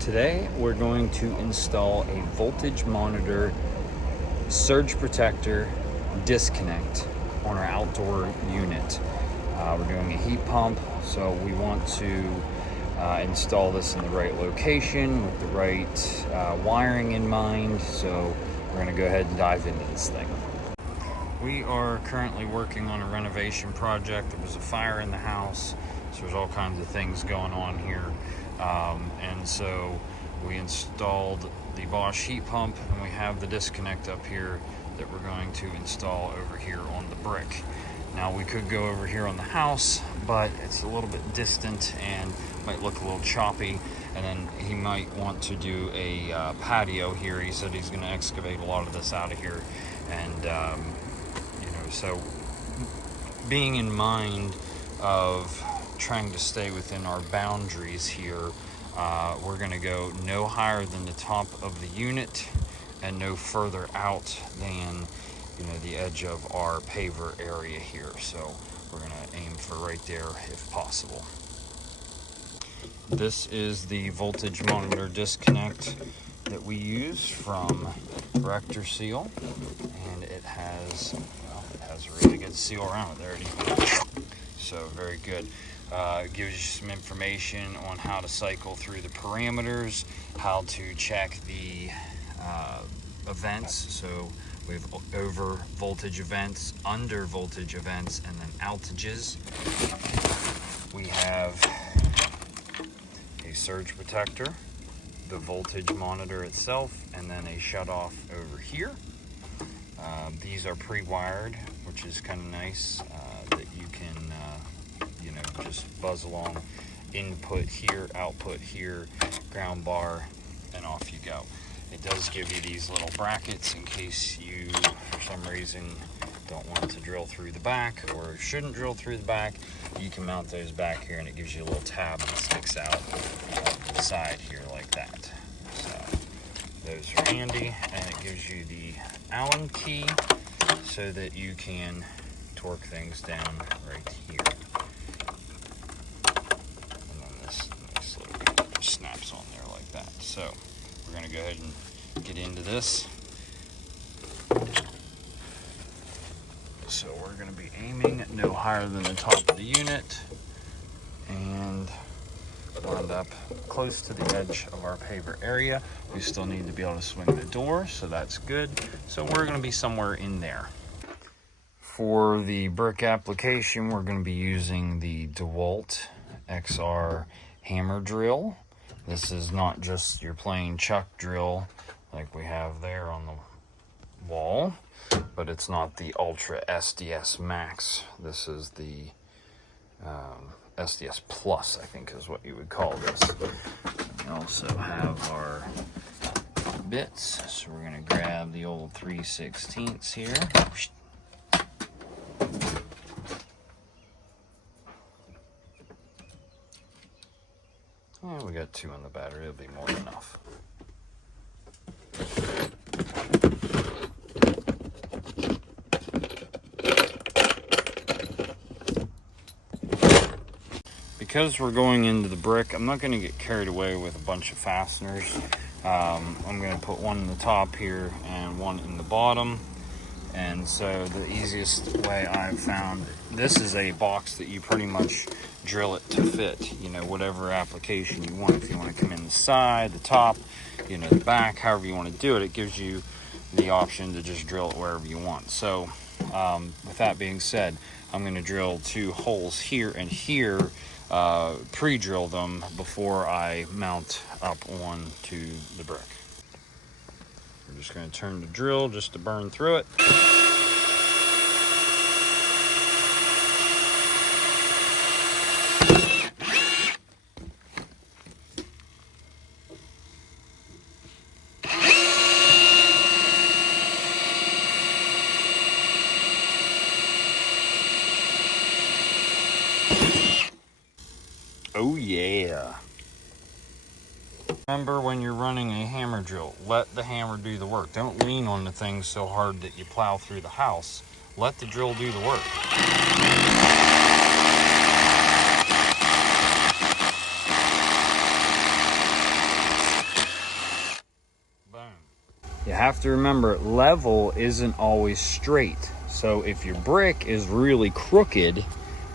Today we're going to install a voltage monitor surge protector disconnect on our outdoor unit. We're doing a heat pump, so we want to install this in the right location with the right wiring in mind. So we're going to go ahead and dive into this thing. We are currently working on a renovation project. There was a fire in the house, so there's all kinds of things going on here. And so we installed the Bosch heat pump, and we have the disconnect up here that we're going to install over here on the brick. Now we could go over here on the house, but it's a little bit distant and might look a little choppy. And then he might want to do a patio here. He said he's going to excavate a lot of this out of here, and so being in mind of trying to stay within our boundaries here, we're going to go no higher than the top of the unit and no further out than the edge of our paver area here. So we're going to aim for right there if possible. This is the voltage monitor disconnect that we use from Rector Seal, and it has a really good seal around it. There it is. So very good. It gives you some information on how to cycle through the parameters, how to check the events. So we have over voltage events, under voltage events, and then outages. We have a surge protector, the voltage monitor itself, and then a shutoff over here. These are pre-wired, which is kind of nice, that you can just buzz along. Input here, output here, ground bar, and off you go. It does give you these little brackets in case you, for some reason, don't want to drill through the back or shouldn't drill through the back. You can mount those back here, and it gives you a little tab that sticks out the side here like that. So those are handy, and it gives you the Allen key so that you can torque things down right here. And then this nice little snaps on there like that. So we're going to go ahead and get into this. So we're going to be aiming no higher than the top of the unit and wind up close to the edge of our paver area. We still need to be able to swing the door, so that's good. So we're going to be somewhere in there. For the brick application, we're going to be using the DeWalt XR hammer drill. This is not just your plain chuck drill like we have there on the wall, but it's not the Ultra SDS Max. This is the SDS Plus, I think is what you would call this. We also have our bits, so we're going to grab the old 3/16 here. We got 2 in the battery, it'll be more than enough. Because we're going into the brick, I'm not going to get carried away with a bunch of fasteners. I'm going to put one in the top here and one in the bottom. And so the easiest way I've found, this is a box that you pretty much drill it to fit, whatever application you want. If you want to come in the side, the top, the back, however you want to do it, it gives you the option to just drill it wherever you want. So with that being said, I'm going to drill 2 holes here and here, pre-drill them before I mount up onto the brick. We're just going to turn the drill just to burn through it. Oh yeah. Remember, when you're running a hammer drill, let the hammer do the work. Don't lean on the thing so hard that you plow through the house. Let the drill do the work. You have to remember, level isn't always straight. So if your brick is really crooked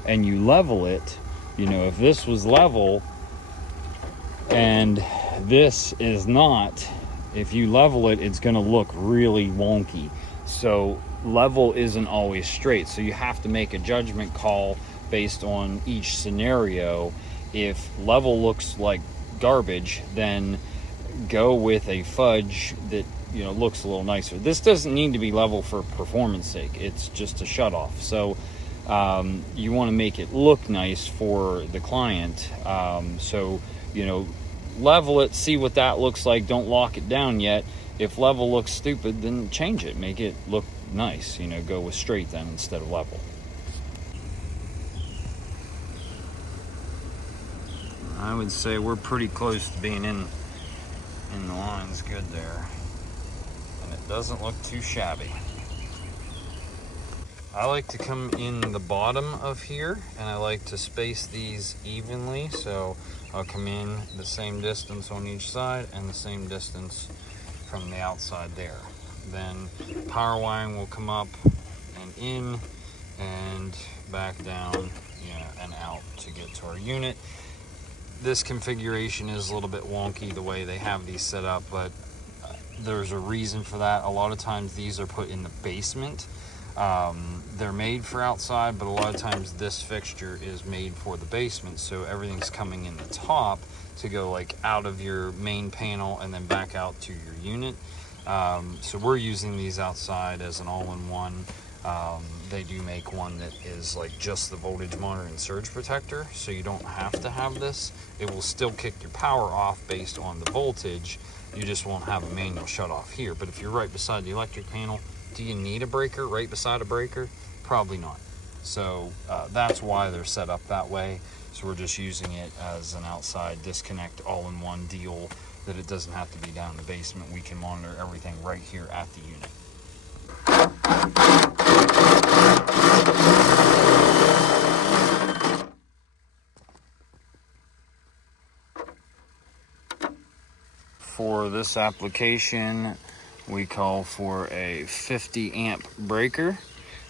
and you level it, you know, if this was level and this is not, if you level it, it's gonna look really wonky. So level isn't always straight. So you have to make a judgment call based on each scenario. If level looks like garbage, then go with a fudge that, you know, looks a little nicer. This doesn't need to be level for performance sake. It's just a shut off. So you want to make it look nice for the client. So, you know, level it, see what that looks like. Don't lock it down yet. If level looks stupid, then change it, make it look nice. You know, go with straight then instead of level. I would say we're pretty close to being in the lines good there, and it doesn't look too shabby. I like to come in the bottom of here, and I like to space these evenly, so I'll come in the same distance on each side and the same distance from the outside there. Then power wiring will come up and in and back down, and out to get to our unit. This configuration is a little bit wonky the way they have these set up, but there's a reason for that. A lot of times these are put in the basement. They're made for outside, but a lot of times this fixture is made for the basement, so everything's coming in the top to go like out of your main panel and then back out to your unit. So we're using these outside as an all-in-one. They do make one that is like just the voltage monitor and surge protector, so you don't have to have this. It will still kick your power off based on the voltage. You just won't have a manual shut off here. But if you're right beside the electric panel, do you need a breaker right beside a breaker? Probably not. So that's why they're set up that way. So we're just using it as an outside disconnect all-in-one deal, that it doesn't have to be down in the basement. We can monitor everything right here at the unit. For this application, we call for a 50 amp breaker,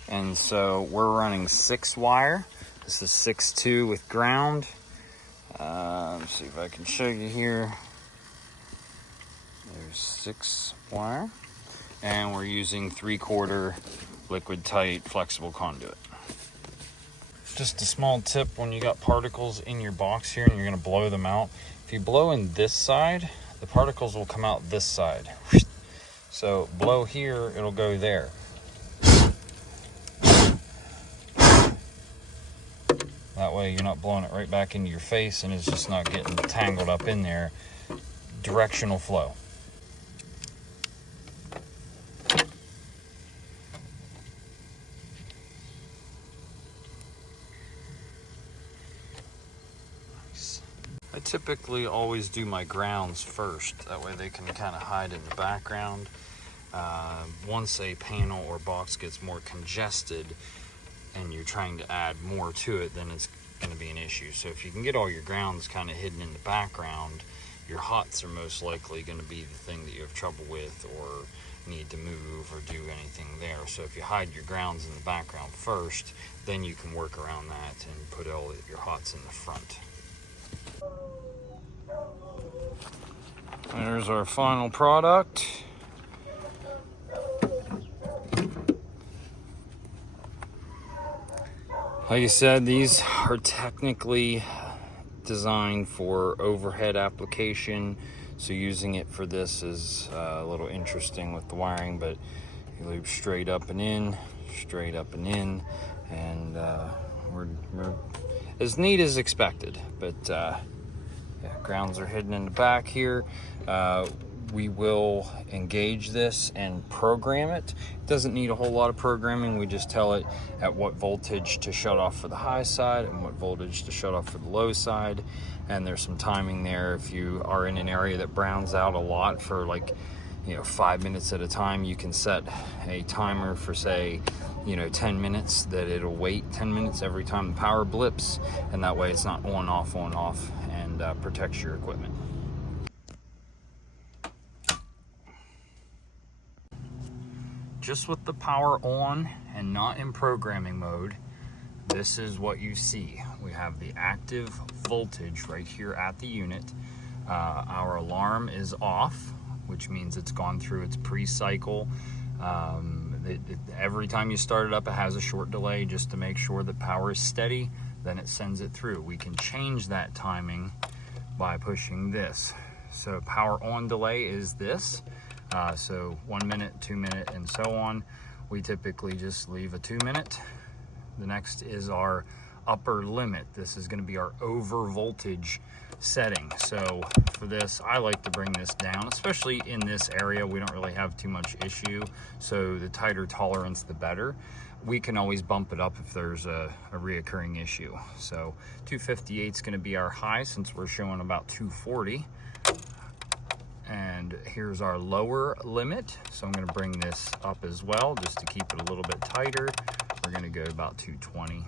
and so we're running 6 wire. This is 6.2 with ground. Let's see if I can show you here. There's 6 wire, and we're using 3/4 liquid tight flexible conduit. Just a small tip: when you got particles in your box here and you're going to blow them out, if you blow in this side, the particles will come out this side. So blow here, it'll go there. That way you're not blowing it right back into your face and it's just not getting tangled up in there. Directional flow. I typically always do my grounds first. That way they can kind of hide in the background. Once a panel or box gets more congested and you're trying to add more to it, then it's going to be an issue. So if you can get all your grounds kind of hidden in the background, your hots are most likely going to be the thing that you have trouble with or need to move or do anything there. So if you hide your grounds in the background first, then you can work around that and put all your hots in the front. There's our final product. Like I said, these are technically designed for overhead application, so using it for this is a little interesting with the wiring, but you loop straight up and in, and we're as neat as expected. But yeah, grounds are hidden in the back here. We will engage this and program it. It doesn't need a whole lot of programming. We just tell it at what voltage to shut off for the high side and what voltage to shut off for the low side. And there's some timing there. If you are in an area that browns out a lot for 5 minutes at a time, you can set a timer for, say, 10 minutes, that it'll wait 10 minutes every time the power blips, and that way it's not on off, and protects your equipment. just with the power on and not in programming mode, this is what you see. We have the active voltage right here at the unit. Our alarm is off, which means it's gone through its pre-cycle. Every time you start it up, it has a short delay just to make sure the power is steady, then it sends it through. We can change that timing by pushing this. So power on delay is this. So 1 minute, 2 minute, and so on. We typically just leave a 2 minute. The next is our upper limit. This is going to be our over voltage setting. So for this, I like to bring this down, especially in this area. We don't really have too much issue, so the tighter tolerance, the better. We can always bump it up if there's a reoccurring issue. So 258 is going to be our high, since we're showing about 240. And here's our lower limit. So I'm going to bring this up as well, just to keep it a little bit tighter. We're going to go about 220.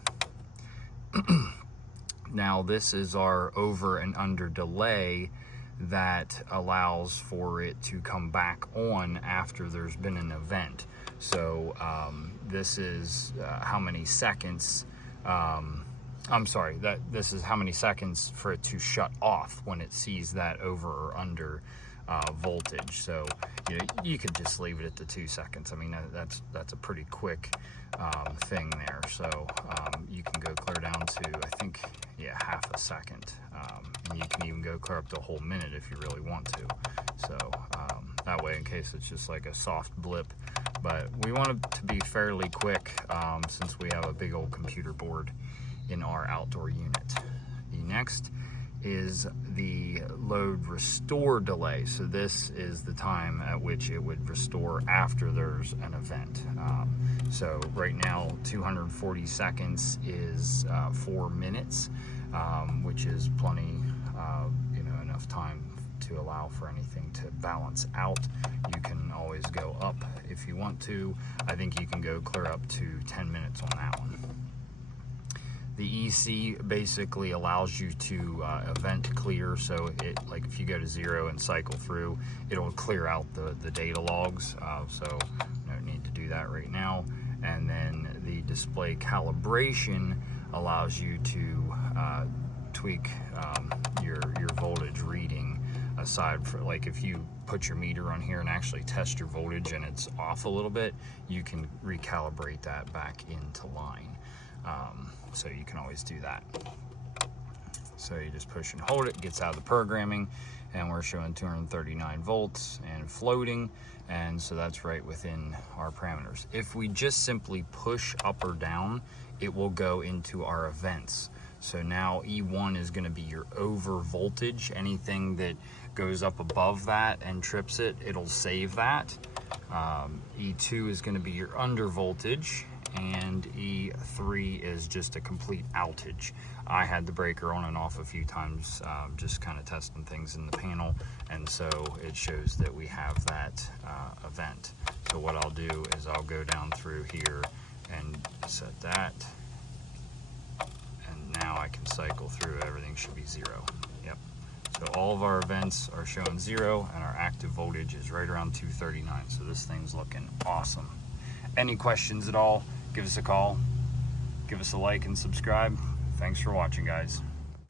Now this is our over and under delay that allows for it to come back on after there's been an event. So this is how many seconds, this is how many seconds for it to shut off when it sees that over or under voltage. So you could just leave it at the 2 seconds. I mean, that's a pretty quick thing there. So you can go clear down to, I think, half a second, and you can even go clear up to a whole minute if you really want to. So that way, in case it's just like a soft blip, but we want it to be fairly quick, since we have a big old computer board in our outdoor unit. The next is the load restore delay. So this is the time at which it would restore after there's an event. So right now 240 seconds is 4 minutes, which is plenty, enough time to allow for anything to balance out. You can always go up if you want to. I think you can go clear up to 10 minutes on that one. The EC basically allows you to event clear, so it, like if you go to 0 and cycle through, it'll clear out the data logs, so no need to do that right now. And then the display calibration allows you to tweak your voltage reading, aside for, like, if you put your meter on here and actually test your voltage and it's off a little bit, you can recalibrate that back into line. So you can always do that. So you just push and hold it, gets out of the programming, and we're showing 239 volts and floating, and so that's right within our parameters. If we just simply push up or down, it will go into our events. So now E1 is going to be your over voltage. Anything that goes up above that and trips it, it'll save that. E2 is going to be your under voltage, and E3 is just a complete outage. I had the breaker on and off a few times, just kind of testing things in the panel, and so it shows that we have that event. So what I'll do is I'll go down through here and set that, and now I can cycle through. Everything should be 0. Yep. So all of our events are showing 0, and our active voltage is right around 239. So this thing's looking awesome. Any questions at all, give us a call, give us a like and subscribe. Thanks for watching, guys.